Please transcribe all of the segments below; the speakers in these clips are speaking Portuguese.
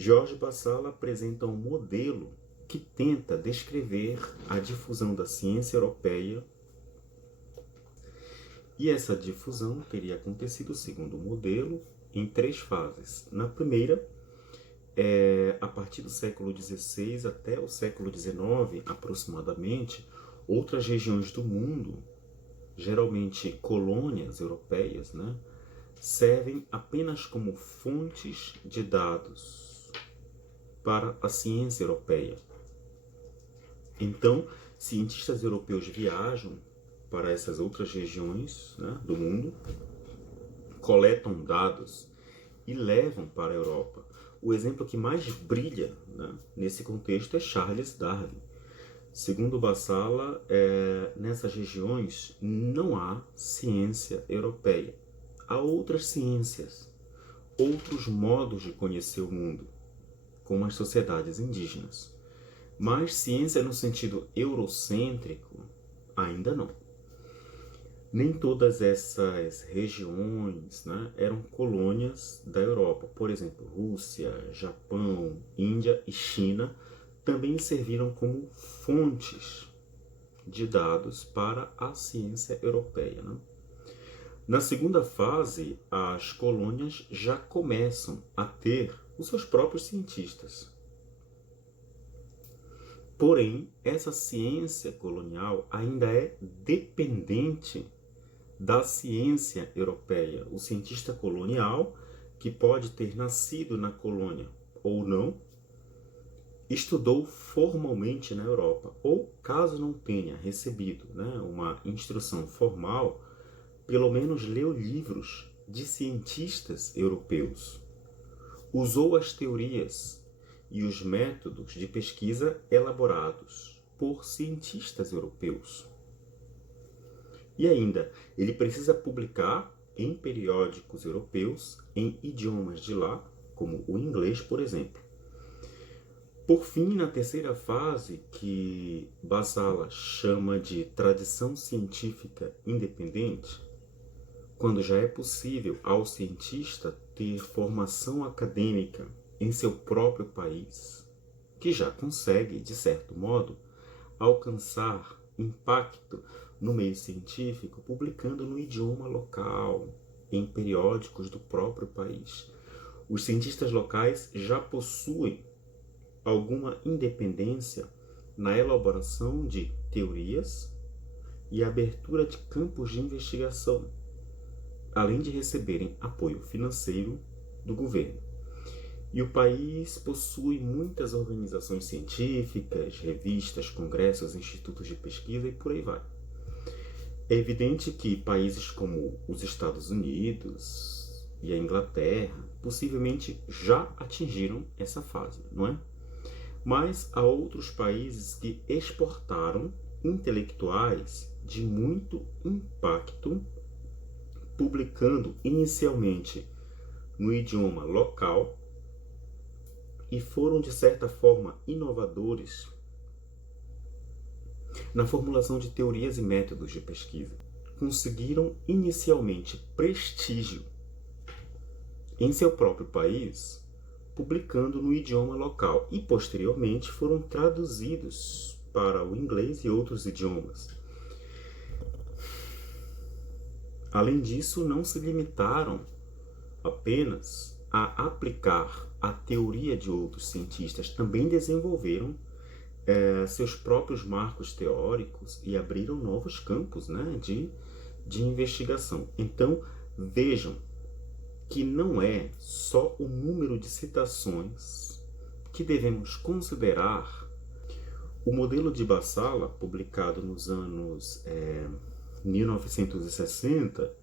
Jorge Bassala apresenta um modelo que tenta descrever a difusão da ciência europeia, e essa difusão teria acontecido, segundo o modelo, em 3 fases. Na primeira, a partir do século XVI até o século XIX, aproximadamente, outras regiões do mundo, geralmente colônias europeias, né, servem apenas como fontes de dados para a ciência europeia. Então, cientistas europeus viajam para essas outras regiões, né, do mundo, coletam dados e levam para a Europa. O exemplo que mais brilha, né, nesse contexto é Charles Darwin. Segundo Bassala, nessas regiões não há ciência europeia. Há outras ciências, outros modos de conhecer o mundo, como as sociedades indígenas. Mas ciência no sentido eurocêntrico, ainda não. Nem todas essas regiões, né, eram colônias da Europa. Por exemplo, Rússia, Japão, Índia e China também serviram como fontes de dados para a ciência europeia, né? Na segunda fase, as colônias já começam a ter os seus próprios cientistas. Porém, essa ciência colonial ainda é dependente da ciência europeia. O cientista colonial, que pode ter nascido na colônia ou não, estudou formalmente na Europa, ou caso não tenha recebido, né, uma instrução formal, pelo menos leu livros de cientistas europeus, usou as teorias e os métodos de pesquisa elaborados por cientistas europeus. E ainda, ele precisa publicar em periódicos europeus em idiomas de lá, como o inglês, por exemplo. Por fim, na terceira fase, que Bassala chama de tradição científica independente, quando já é possível ao cientista ter formação acadêmica em seu próprio país, que já consegue, de certo modo, alcançar impacto no meio científico publicando no idioma local, em periódicos do próprio país. Os cientistas locais já possuem alguma independência na elaboração de teorias e abertura de campos de investigação, além de receberem apoio financeiro do governo. E o país possui muitas organizações científicas, revistas, congressos, institutos de pesquisa e por aí vai. É evidente que países como os Estados Unidos e a Inglaterra possivelmente já atingiram essa fase, não é? Mas há outros países que exportaram intelectuais de muito impacto, publicando inicialmente no idioma local e foram, de certa forma, inovadores na formulação de teorias e métodos de pesquisa. Conseguiram inicialmente prestígio em seu próprio país, publicando no idioma local, e posteriormente foram traduzidos para o inglês e outros idiomas. Além disso, não se limitaram apenas a aplicar a teoria de outros cientistas, também desenvolveram seus próprios marcos teóricos e abriram novos campos, né, de investigação. Então, vejam que não é só o número de citações que devemos considerar. O modelo de Bassala, publicado nos anos 1960,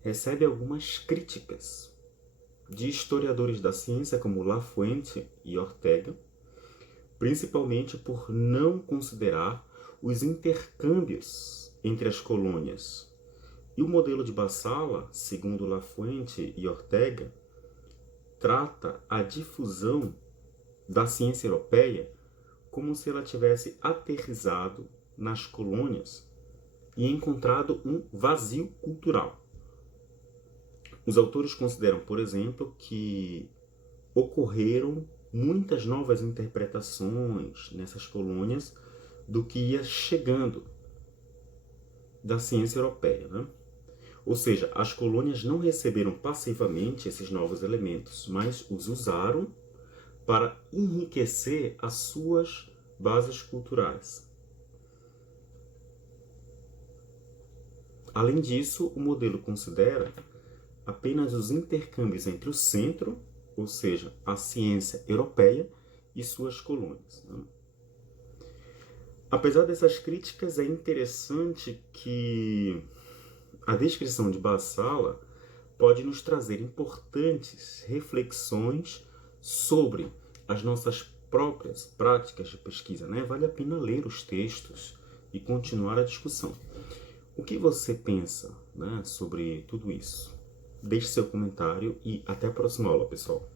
recebe algumas críticas de historiadores da ciência como Lafuente e Ortega, principalmente por não considerar os intercâmbios entre as colônias. E o modelo de Bassala, segundo Lafuente e Ortega, trata a difusão da ciência europeia como se ela tivesse aterrissado nas colônias e encontrado um vazio cultural. Os autores consideram, por exemplo, que ocorreram muitas novas interpretações nessas colônias do que ia chegando da ciência europeia, né? Ou seja, as colônias não receberam passivamente esses novos elementos, mas os usaram para enriquecer as suas bases culturais. Além disso, o modelo considera apenas os intercâmbios entre o centro, ou seja, a ciência europeia, e suas colônias, né? Apesar dessas críticas, é interessante que a descrição de Bassala pode nos trazer importantes reflexões sobre as nossas próprias práticas de pesquisa, né? Vale a pena ler os textos e continuar a discussão. O que você pensa, né, sobre tudo isso? Deixe seu comentário e até a próxima aula, pessoal.